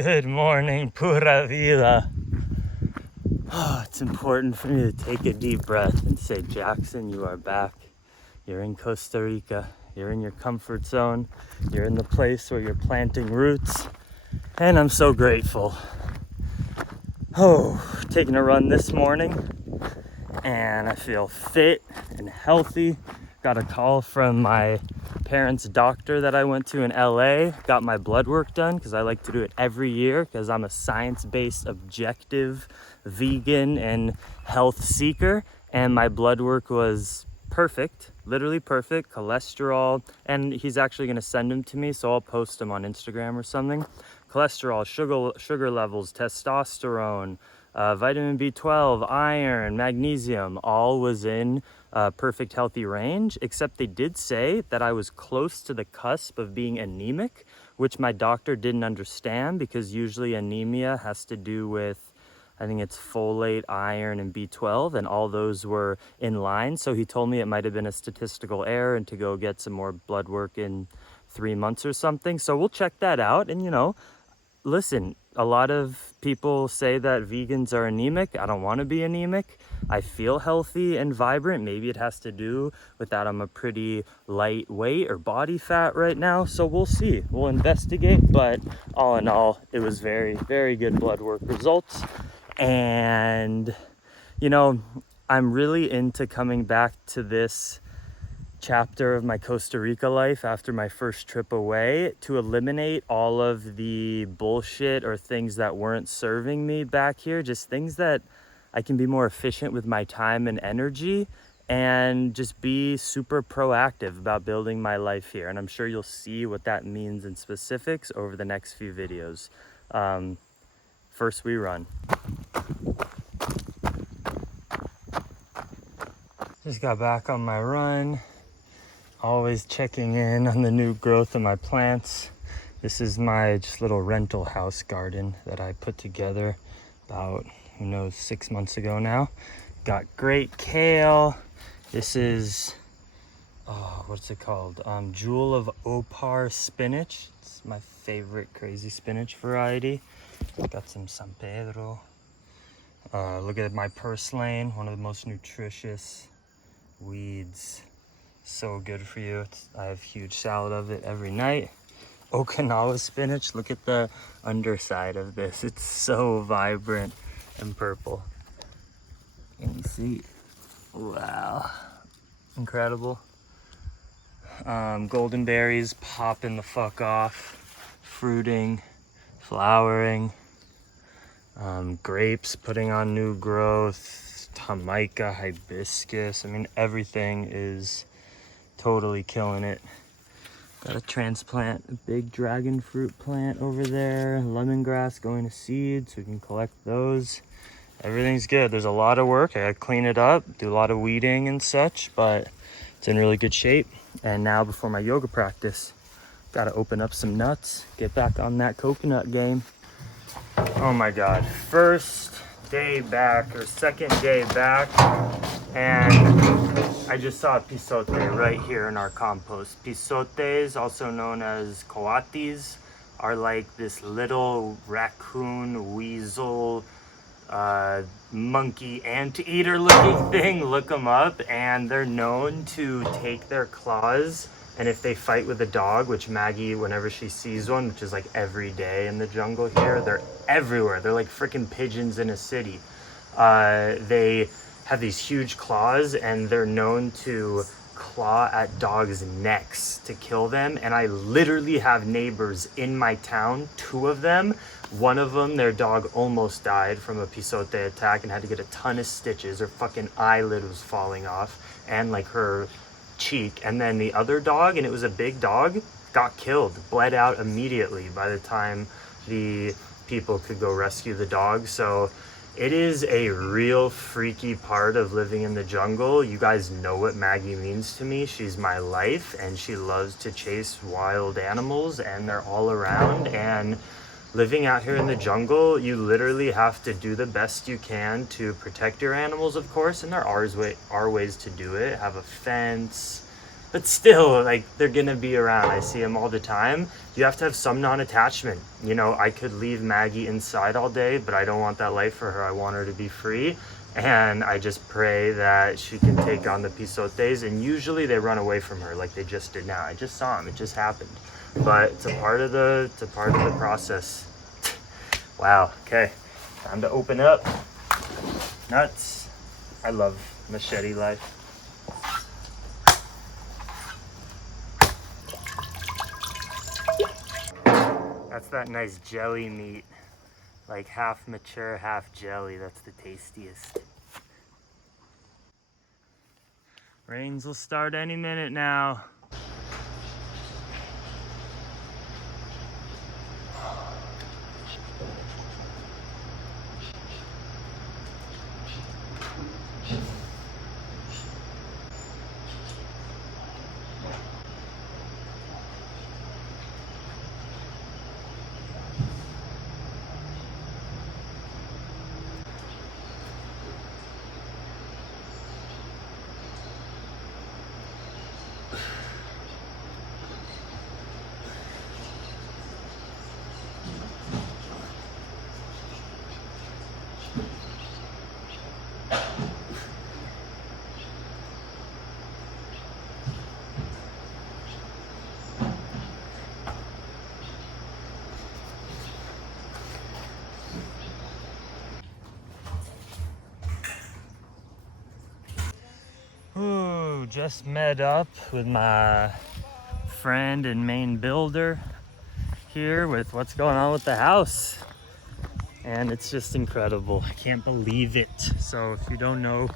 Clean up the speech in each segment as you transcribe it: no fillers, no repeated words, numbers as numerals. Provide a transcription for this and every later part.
Good morning, pura vida. Oh, it's important for me to take a deep breath and say, Jackson, you are back. You're in Costa Rica. You're in your comfort zone. You're in the place where you're planting roots. And I'm so grateful. Oh, taking a run this morning and I feel fit and healthy. Got a call from my parents' doctor that I went to in LA. Got my blood work done because I like to do it every year because I'm a science-based, objective, vegan, and health seeker. And my blood work was perfect, literally perfect. Cholesterol, and he's actually going to send them to me, so I'll post them on Instagram or something. Cholesterol, sugar levels, testosterone, vitamin B12, iron, magnesium, all was in perfect healthy range, except they did say that I was close to the cusp of being anemic, which my doctor didn't understand because usually anemia has to do with, I think it's folate, iron, and B12, and all those were in line. So he told me it might have been a statistical error and to go get some more blood work in 3 months or something. So we'll check that out. And listen, a lot of people say that vegans are anemic. I don't want to be anemic. I feel healthy and vibrant. Maybe it has to do with that I'm a pretty lightweight or body fat right now. So we'll see. We'll investigate. But all in all, it was very, very good blood work results. And, I'm really into coming back to this chapter of my Costa Rica life after my first trip away to eliminate all of the bullshit or things that weren't serving me back here, just things that I can be more efficient with my time and energy and just be super proactive about building my life here. And I'm sure you'll see what that means in specifics over the next few videos. First we run. Just got back on my run. Always checking in on the new growth of my plants. This is my just little rental house garden that I put together about, 6 months ago now. Got great kale. This is, what's it called? Jewel of Opar spinach. It's my favorite crazy spinach variety. Got some San Pedro. Look at my purslane, one of the most nutritious weeds. So good for you. I have huge salad of it every night. Okinawa spinach. Look at the underside of this. It's so vibrant and purple. Can you see? Wow. Incredible. Golden berries popping the fuck off. Fruiting, flowering. Grapes putting on new growth. Jamaica, hibiscus. Everything is totally killing it. Got to transplant a big dragon fruit plant over there. Lemongrass going to seed so we can collect those. Everything's good. There's a lot of work. I got to clean it up, do a lot of weeding and such, but it's in really good shape. And now before my yoga practice, got to open up some nuts, get back on that coconut game. Oh my God. First day back or second day back, and I just saw a pisote right here in our compost. Pisotes, also known as coatis, are like this little raccoon, weasel, monkey, anteater looking thing. Look them up, and they're known to take their claws, and if they fight with a dog, which Maggie, whenever she sees one, which is like every day in the jungle here, they're everywhere. They're like freaking pigeons in a city. They have these huge claws, and they're known to claw at dogs' necks to kill them. And I literally have neighbors in my town, 2 of them. One of them, their dog almost died from a pisote attack and had to get a ton of stitches. Her fucking eyelid was falling off and like her cheek. And then the other dog, and it was a big dog, got killed, bled out immediately by the time the people could go rescue the dog. So it is a real freaky part of living in the jungle. You guys know what Maggie means to me. She's my life, and she loves to chase wild animals, and they're all around. And living out here in the jungle, you literally have to do the best you can to protect your animals, of course, and there are ways to do it. Have a fence, but still, like, they're gonna be around. I see them all the time. You have to have some non-attachment. You know, I could leave Maggie inside all day, but I don't want that life for her. I want her to be free. And I just pray that she can take on the Pisotes. And usually they run away from her like they just did now. I just saw them, it just happened. But it's a part of the process. Wow, okay. Time to open up. Nuts. I love machete life. That's that nice jelly meat. Like half mature, half jelly. That's the tastiest. Rains will start any minute now. Ooh, just met up with my friend and main builder here with what's going on with the house. And it's just incredible. I can't believe it. So if you don't know,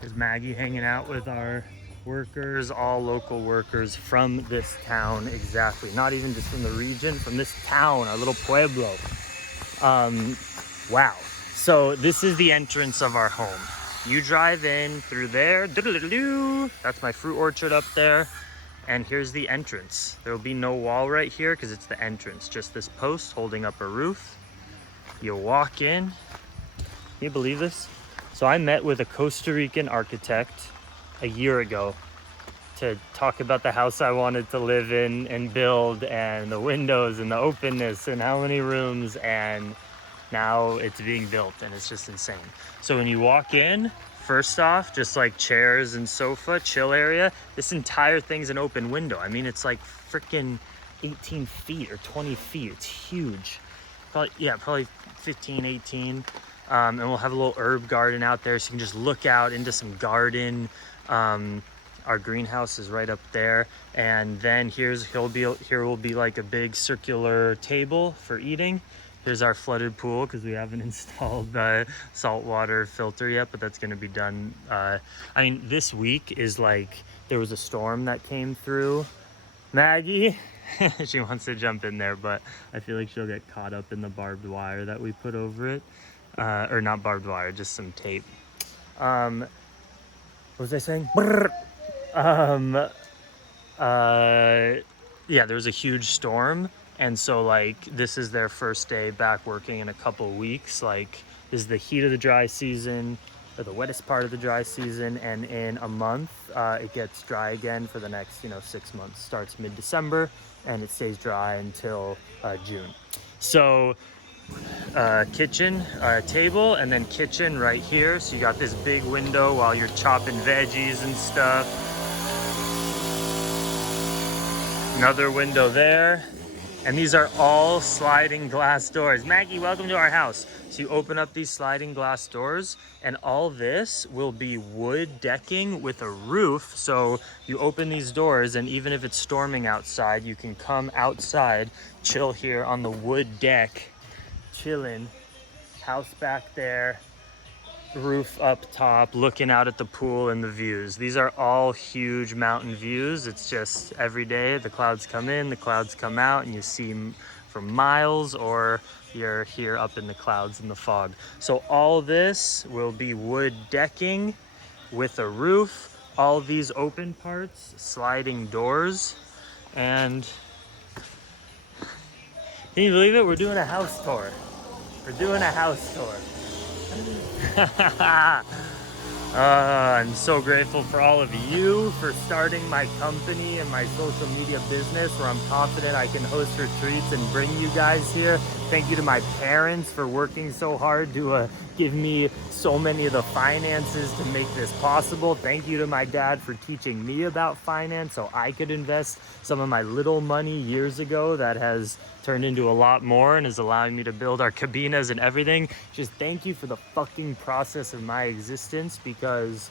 there's Maggie hanging out with our workers, all local workers from this town, exactly. Not even just from the region, from this town, our little pueblo. Wow. So this is the entrance of our home. You drive in through there. That's my fruit orchard up there. And here's the entrance. There will be no wall right here because it's the entrance. Just this post holding up a roof. You walk in. Can you believe this? So I met with a Costa Rican architect a year ago to talk about the house I wanted to live in and build, and the windows and the openness and how many rooms, and now it's being built and it's just insane. So when you walk in, first off, just like chairs and sofa, chill area, this entire thing's an open window. I mean, it's like freaking 18 feet or 20 feet. It's huge. Probably 15, 18. And we'll have a little herb garden out there so you can just look out into some garden. Our greenhouse is right up there. And then here will be like a big circular table for eating. Here's our flooded pool because we haven't installed the saltwater filter yet, but that's going to be done. I mean, this week is like, there was a storm that came through. Maggie, she wants to jump in there, but I feel like she'll get caught up in the barbed wire that we put over it. Or not barbed wire, just some tape. What was I saying? Yeah, there was a huge storm. And so like, this is their first day back working in a couple weeks. Like, this is the heat of the dry season, or the wettest part of the dry season. And in a month, it gets dry again for the next, 6 months. Starts mid-December and it stays dry until June. So kitchen, table, and then kitchen right here. So you got this big window while you're chopping veggies and stuff. Another window there. And these are all sliding glass doors. Maggie, welcome to our house. So you open up these sliding glass doors, and all this will be wood decking with a roof. So you open these doors, and even if it's storming outside, you can come outside, chill here on the wood deck, chilling. House back there, roof up top, looking out at the pool and the views. These are all huge mountain views. It's just every day the clouds come in, the clouds come out, and you see from miles, or you're here up in the clouds in the fog. So all this will be wood decking with a roof. All these open parts, sliding doors, and can you believe it? We're doing a house tour. We're doing a house tour. I'm so grateful for all of you for starting my company and my social media business where I'm confident I can host retreats and bring you guys here. Thank you to my parents for working so hard to give me so many of the finances to make this possible. Thank you to my dad for teaching me about finance so I could invest some of my little money years ago that has turned into a lot more and is allowing me to build our cabinas and everything. Just thank you for the fucking process of my existence, because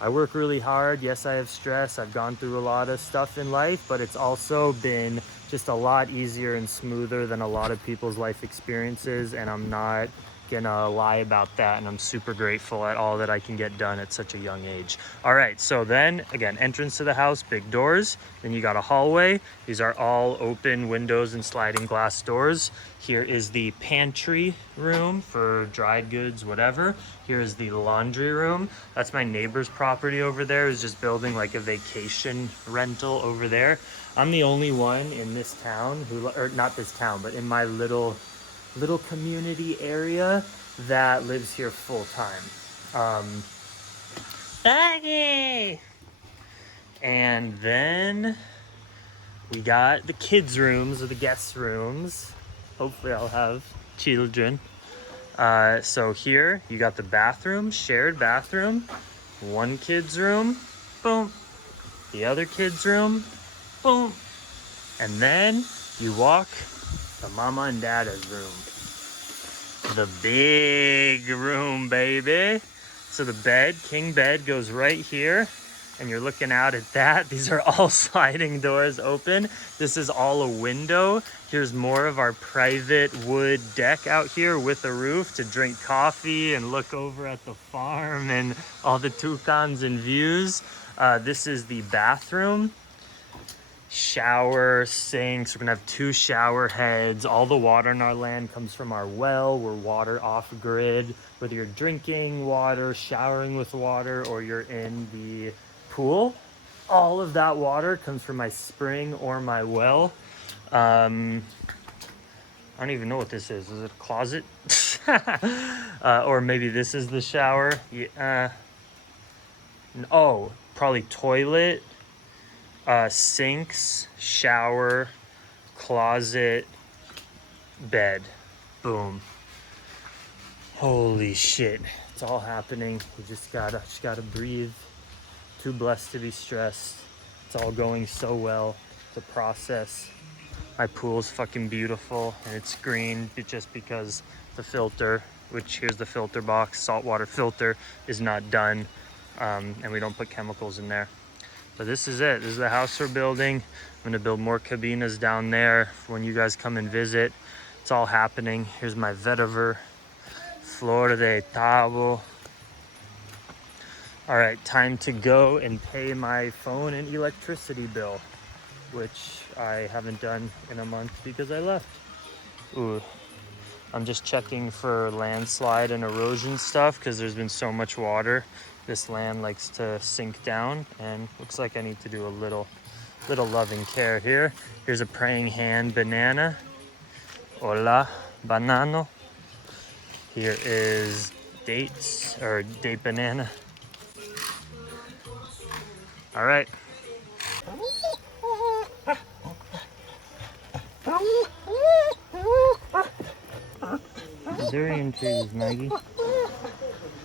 I work really hard. Yes, I have stress. I've gone through a lot of stuff in life, but it's also been just a lot easier and smoother than a lot of people's life experiences. And I'm not gonna lie about that. And I'm super grateful at all that I can get done at such a young age. All right, so then again, entrance to the house, big doors. Then you got a hallway. These are all open windows and sliding glass doors. Here is the pantry room for dried goods, whatever. Here is the laundry room. That's my neighbor's property over there, is just building like a vacation rental over there. I'm the only one in this town who, or not this town, but in my little community area that lives here full time. Doggy! And then we got the kids' rooms or the guest rooms. Hopefully I'll have children. So here you got the bathroom, shared bathroom, one kid's room, boom. The other kid's room, boom. And then you walk to mama and dada's room. The big room, baby. So the bed, king bed, goes right here. And you're looking out at that. These are all sliding doors open. This is all a window. Here's more of our private wood deck out here with a roof to drink coffee and look over at the farm and all the toucans and views. This is the bathroom. Shower, sinks. We're gonna have 2 shower heads. All the water in our land comes from our well. We're water off grid. Whether you're drinking water, showering with water, or you're in the pool, all of that water comes from my spring or my well. I don't even know what this is. Is it a closet? Or maybe this is the shower. Yeah. Oh, probably toilet. Sinks, shower, closet, bed. Boom. Holy shit. It's all happening. You just gotta breathe. Too blessed to be stressed. It's all going so well. The process. My pool's fucking beautiful and it's green just because the filter, which here's the filter box, saltwater filter, is not done. And we don't put chemicals in there. But this is it. This is the house we're building. I'm gonna build more cabinas down there for when you guys come and visit. It's all happening. Here's my vetiver, flor de tabo. All right, time to go and pay my phone and electricity bill, which I haven't done in a month because I left. Ooh, I'm just checking for landslide and erosion stuff because there's been so much water. This land likes to sink down, and looks like I need to do a little loving care here. Here's a praying hand banana. Hola, banano. Here is dates, or date banana. All right. Durian trees, Maggie.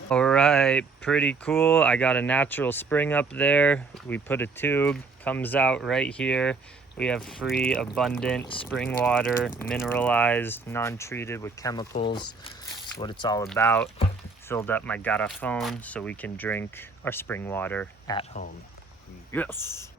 All right, pretty cool. I got a natural spring up there. We put a tube, comes out right here. We have free, abundant spring water, mineralized, non-treated with chemicals. That's what it's all about. Filled up my garrafon so we can drink our spring water at home. Yes.